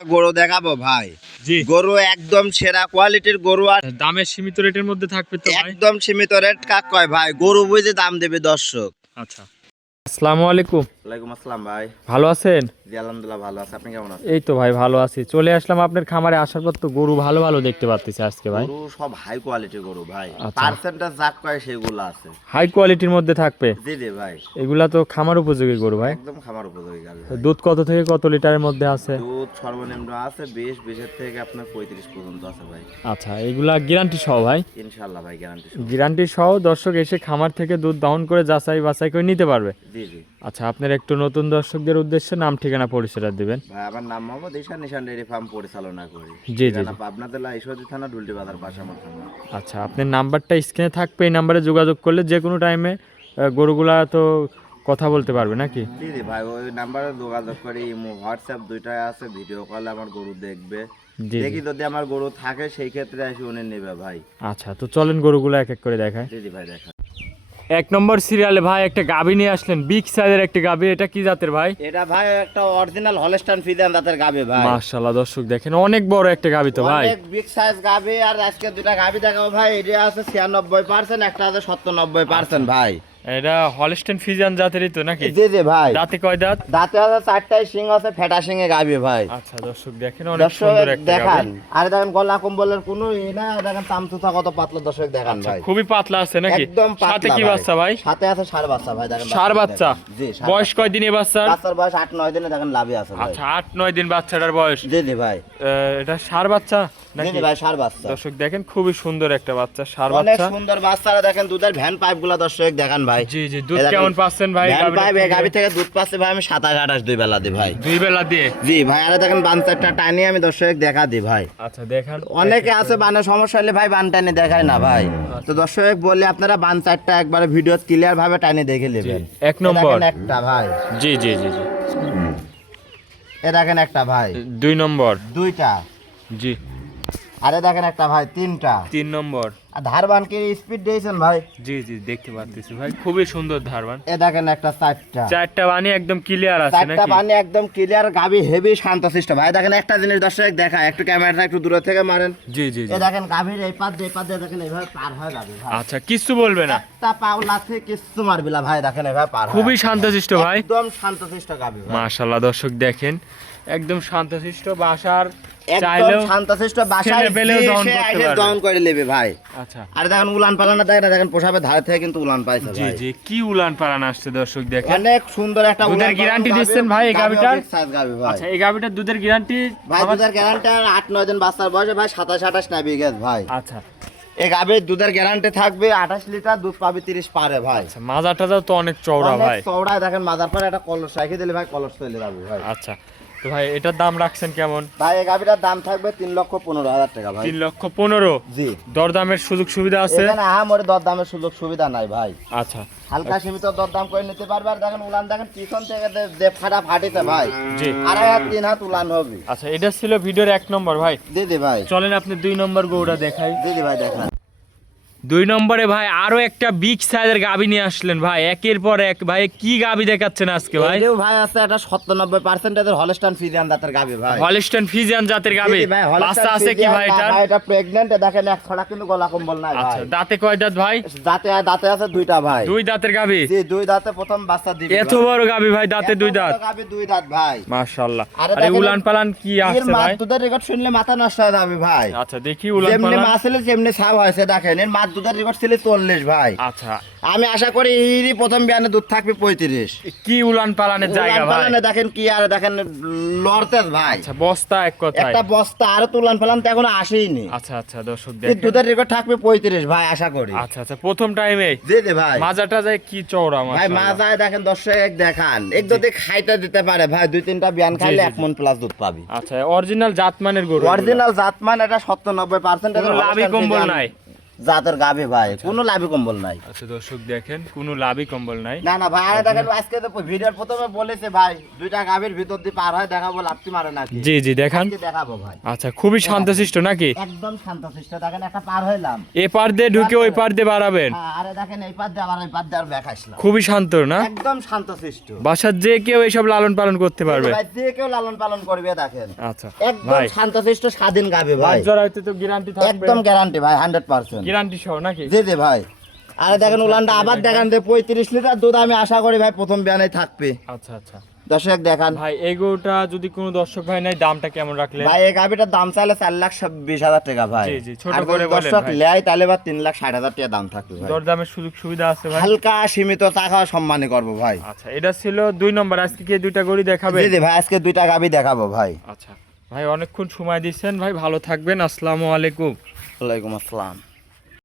গরু দেখাবো ভাই। জি, গরু একদম সেরা কোয়ালিটির গরু আর দামের সীমিত রেটের মধ্যে থাকবে তো ভাই? একদম সীমিত রেট কাক কয় ভাই, গরু বুঝে দাম দেবে দর্শক। আচ্ছা, আসসালামু আলাইকুম। ওয়ালাইকুম আসসালাম ভাই। ভালো আছেন? জি আলহামদুলিল্লাহ ভালো আছে, আপনি কেমন আছেন? এই তো ভাই ভালো আছি। চলে আসলাম আপনার খামারে, আসার পর তো গরু ভালো ভালো দেখতে পাচ্ছি আজকে ভাই। গরু সব হাই কোয়ালিটির গরু ভাই, আচ্ছা। পার্সেন্টেজ যাক কয় সেগুলো আছে। হাই কোয়ালিটির মধ্যে থাকবে? জি জি ভাই, এগুলা তো খামার উপযোগী গরু ভাই। একদম খামার উপযোগী গাভী তো ভাই। দুধ কত থেকে কত লিটারের মধ্যে আছে? দুধ সর্বনিম্ন আছে 20 থেকে আপনার 35 পর্যন্ত আছে ভাই। আচ্ছা, এগুলা গ্যারান্টি সহ ভাই? ইনশাআল্লাহ ভাই, গ্যারান্টি। গ্যারান্টি সহ দর্শক এসে খামার থেকে দুধ দহন করে যাচাই বাছাই করে নিতে পারবে। জি জি আচ্ছা, আপনার একটু নতুন দর্শকদের উদ্দেশ্যে নাম ঠিকানা পরিচয়টা দিবেন। ভাই, আমার নাম মোহাম্মদ ঈশান, নিশান ডেইরি ফার্ম পরিচালনা করি। জি, জি, ঠিকানা জি। পাবনা জেলা ঈশ্বরদী থানা, ডুলটি বাজার, বাসামার থানা। আচ্ছা, আপনার নাম্বারটা স্ক্রিনে থাকবে, এই নাম্বারে যোগাযোগ করলে যে কোনো টাইমে গরুগুলা তো কথা বলতে পারবে নাকি? জি জি ভাই, ওই নাম্বারে যোগাযোগ করি। ইমো হোয়াটসঅ্যাপ দুইটাই আছে, ভিডিও কলে আমার গরু দেখবে। জি, দেখি জি। যদি আমার গরু থাকে সেই ক্ষেত্রে এসে উনি নেবে ভাই। আচ্ছা, তো চলেন গরুগুলো এক এক করে দেখায়। জি জি ভাই, দেখা। এক নম্বর সিরিয়ালে ভাই একটা গাভী নিয়ে আসলেন, বিগ সাইজের একটা গাভী। এটা কি জাতের ভাই? এটা ভাই একটা অরিজিনাল হলস্টাইন ফ্রিজিয়ান দাঁতের গাবে ভাই। মাশাআল্লাহ, দর্শক দেখেন অনেক বড় একটা গাভী তো ভাই। অনেক বিগ সাইজ গাবে। আর আজকে দুটা গাবি দেখাবো ভাই। এটা আছে 96%, একটা আছে 97% ভাই। এটা হলস্টেইন ফ্রিজিয়ান জাতেরই তো নাকি? জি জি ভাই। দাঁতে কয় দাঁত? দাঁতে আছে 4টাই শিং আছে, ফেটা শিঙে গাবি ভাই। আচ্ছা দর্শক দেখেন অনেক দর্শক সুন্দর একটা দেখান, গাভী। আর দেখেন গলা কম্বলের কোনো ই না, দেখেন চামচুচা কত পাতলা, দর্শক দেখান আচ্ছা, ভাই। খুবই পাতলা আছে নাকি? একদম পাতলা সাথে কি ভাই। বাচ্চা ভাই? সাথে আছে ষাঁড় বাচ্চা ভাই, দেখেন ষাঁড় বাচ্চা? জি, ষাঁড় বয়স বাচ্চা। কয় দিন এই বাচ্চার? বাচ্চার বয়স 8-9 দিনে, দেখেন লাভই আছে ভাই। আচ্ছা, 8-9 দিন বাচ্চাটার বয়স। জি জি ভাই। এটা ষাঁড় বাচ্চা জি নাকি? জি ভাই, ষাঁড় বাচ্চা। দর্শক দেখেন খুবই সুন্দর একটা বাচ্চা, ষাঁড় অনেক বাচ্চা। সুন্দর বাচ্চারা, দেখেন দুধের ভ্যান পাইপ গুলা দর্শক দেখান ভাই। জি জি, দুধ এই দেখেন, কেমন পাচ্ছেন ভাই? ভ্যান গাভীটা পাইপ এই থেকে? গাভী থেকে দুধ পাচ্ছে ভাই আমি 27-28 দুই বেলা দিই ভাই। দুই বেলা দিয়ে? জি ভাই। আরে দেখেন বান চারটা টানি আমি দর্শক দেখা দিই ভাই। আচ্ছা দেখান। অনেকে আছে বানের সমস্যা হলে ভাই বান টানে দেখায় না ভাই। তো দর্শক বলে আপনারা বান চারটা একবারে ভিডিও ক্লিয়ার ভাবে টানে দেখে নেবেন। এক নম্বর। দেখেন একটা ভাই, জি জি জি জি। এ দেখেন একটা ভাই, 2 নম্বর। দুইটা। জি। আরে দেখেন একটা ভাই, তিনটা। 3 নম্বর। আর ধারবান কি স্পিড দিয়েছেন ভাই? জি জি, দেখতে পাচ্ছি ভাই, খুবই সুন্দর ধারবান। এ দেখেন একটা, চারটা। চারটা বানি একদম ক্লিয়ার আছে চারটা নাকি? পানি একদম ক্লিয়ার, গাবি হেভি শান্তশিষ্ট ভাই। দেখেন একটা জিনিস দর্শক দেখা, একটু ক্যামেরাটা একটু দূরে থেকে মারেন। জি জি জি। এ দেখেন গাভীর এই পাত দিয়ে দেখেন এইভাবে পার হয়ে যাবে ভাই। আচ্ছা, কিছু বলবে না? একটা পাও লাথে কিচ্ছু মারবি না ভাই, দেখেন এইভাবে পার হয়। খুবই শান্তশিষ্ট ভাই। একদম শান্তশিষ্ট গাভী ভাই। মাশাআল্লাহ, দর্শক দেখেন একদম শান্তশিষ্ট, বাসার একদম চাইলেও শান্তশিষ্ট, বাসায় ছেলে পেলেও যে দহন সে করতে আইলে পারবে। দহন করে নেবে ভাই। আচ্ছা। আর দেখেন উলান পালানা দেখেন পোশাবের ধারে থেকে কিন্তু উলান পাইছে জি ভাই। জি, কি উলান পালান আসছে দর্শক দেখেন। অনেক সুন্দর একটা দুধের উলান গ্যারান্টি পালান দিচ্ছেন গাভী, ভাই এই গাভীটার? big size গাভী ভাই। আচ্ছা, এই গাভীটার দুধের গ্যারান্টি? ভাই দুধের গ্যারান্টি 8-9 দিন বাচ্চার বয়সে ভাই 27-28 নাবি গেছে ভাই। আচ্ছা এই গাভীর দুধের গ্যারান্টি থাকবে 28 লিটার, দুধ পাবে 30 পারে ভাই। আচ্ছা, মাজাটাও তো অনেক চওড়া অনেক ভাই। চওড়ায়, দেখেন মাজার পরে একটা কলস রাখি দিলে ভাই কলস চলে যাবে ভাই। আচ্ছা, তো ভাই এটার দাম রাখছেন কেমন? ভাই এই গাভীটার দাম থাকবে 3,15,000 টাকা ভাই। 3,15,000? জি। দরদামের সুযোগ সুবিধা আছে? এখানে আহামরি দরদামের সুযোগ সুবিধা নাই ভাই। আচ্ছা হালকা সীমিত দরদাম করে নিতে পারবে। আর দেখেন উলান দেখেন পিছন থেকে যে ফাটা ফাটিতে ভাই, জি। 2.5 হাত 3 হাত উলান হবে। আচ্ছা, এটা ছিল ভিডিওর 1 নম্বর ভাই। দিদি ভাই, চলেন আপনি 2 নম্বর গরুটা দেখাই। দিদি ভাই দেখেন। 2 নম্বরে ভাই আরো একটা বিগ সাইজের গাভী নিয়ে আসলেন ভাই, একের পর এক। ভাই কি গাভী দেখাচ্ছেন আজকে ভাই? এটাও ভাই আছে একটা 97% হলস্টাইন ফ্রিজিয়ান দাঁতের গাভী ভাই। হলস্টেইন ফ্রিজিয়ান জাতের গাভী? দিদি ভাই, হলস্টাইন বাচ্চা আছে কি ভাই ফ্রিজিয়ান এটার? না ভাই, এটা প্রেগন্যান্ট। দেখেন এক ছড়া কিন্তু গলা কম্বল নাই আচ্ছা, ভাই। দাঁতে কয় দাঁত ভাই? দাঁতে আছে দুইটা ভাই। 2 দাঁতের গাভী? জি, দুই দাঁতে প্রথম বাচ্চা দিবে এত বড় গাভী ভাই, দাঁতে 2 দাঁত? গাভী 2 দাঁত ভাই। মাশাআল্লাহ। আরে আরে দেখেন উলান পালান কি এর আসছে মাছ ভাই? দুধের রেকর্ড শুনলে মাথা নষ্ট হয়ে যাবে ভাই। আচ্ছা, দেখি উলান যেমনি পালান। মাছ ছিল যেমনি ছাপ হয়েছে, দেখেন এর মাছ দুধের রেকর্ড ছিল 40 ভাই। আচ্ছা, আমি আশা করি এরই প্রথম বিয়ানে দুধ থাকবে 35। কি উলান পালানের জায়গা উলান ভাই? পালানে দেখেন কি, আর দেখেন লড়তেছ ভাই। আচ্ছা, বস্তা এক কথায়। একটা বস্তা আর তুলান পালান তো এখনো আসেইনি। আচ্ছা আচ্ছা, দর্শক এই দেখেন। দুধের রেকর্ড থাকবে 35 ভাই আশা করি। আচ্ছা আচ্ছা, প্রথম টাইমে জি জি ভাই। মাজাটা যায় কি চওড়া ভাই মাশাআল্লাহ। মাজায় দেখেন দর্শক দেখান, এক যদি খাইতে দিতে পারে ভাই 2-3টা বিয়ান খাইলে জি, 1 মণ প্লাস দুধ পাবি। আচ্ছা, অরিজিনাল জাতমানের গরু? অরিজিনাল জাতমান, এটা 97% কোনো লাভই কম্বল নাই? জাতের গাভী ভাই, কোনো লাভি কম্বল নাই। আচ্ছা দর্শক দেখেন কোনো লাভই কম্বল নাই। না না ভাই, আরে দেখেন আজকে তো ভিডিওর প্রথমে বলেছে ভাই দুইটা গাভীর ভিতর দিয়ে পার হয় দেখাবো, লাফতি মারে নাকি। জি জি দেখান। আজকে দেখাবো ভাই। আচ্ছা খুবই শান্তশিষ্ট নাকি? একদম শান্তশিষ্ট। দেখেন একটা পার হইলাম, এ পার দিয়ে ঢুকে ওই পার দিয়ে বাড়াবেন। হ্যাঁ, আরে দেখেন এই পার দিয়ে আবার এই পার দিয়ে আর ব্যাক আসলাম। খুবই শান্ত না? একদম শান্তশিষ্ট। বাসার যে কেউ এইসব লালন পালন করতে পারবে। ভাই যে কেউ লালন পালন করবে দেখেন। আচ্ছা একদম ভাই শান্তশিষ্ট স্বাধীন গাভী ভাই, জরাইতে তো গ্যারান্টি থাকবে? একদম গ্যারান্টি ভাই 100%। গ্যারান্টি সহ নাকি? জি জি ভাই। আরে দেখেন উলানটা আবার দেখান, 35 লিটার দুধ আমি আশা করি ভাই প্রথম বিয়ানে থাকবে। আচ্ছা আচ্ছা দর্শক দেখান ভাই, এই গরুটা যদি কোনো দর্শক ভাই নাই, দামটা কেমন রাখলেন? ভাই, এই গাভিটার দাম চাইলে 4,20,000 টাকা ভাই। জি, জি, ছোট আর করে যদি বলেন দর্শক ভাই। লেয় তাহলে বা 3,60,000 টাকা দাম থাকবে ভাই। দরদামের সুযোগ সুবিধা আছে ভাই? হালকা সীমিত টাকা সম্মানী করবো ভাই। আচ্ছা এটা ছিল 2 নম্বর। আজকে কি দুইটা গরু দেখাবে? জি জি ভাই, আজকে দুইটা গাভি দেখাবো ভাই। আচ্ছা ভাই, অনেকক্ষণ সময় দিচ্ছেন ভাই, ভালো থাকবেন। আসসালামু আলাইকুম। ওয়ালাইকুম আসসালাম।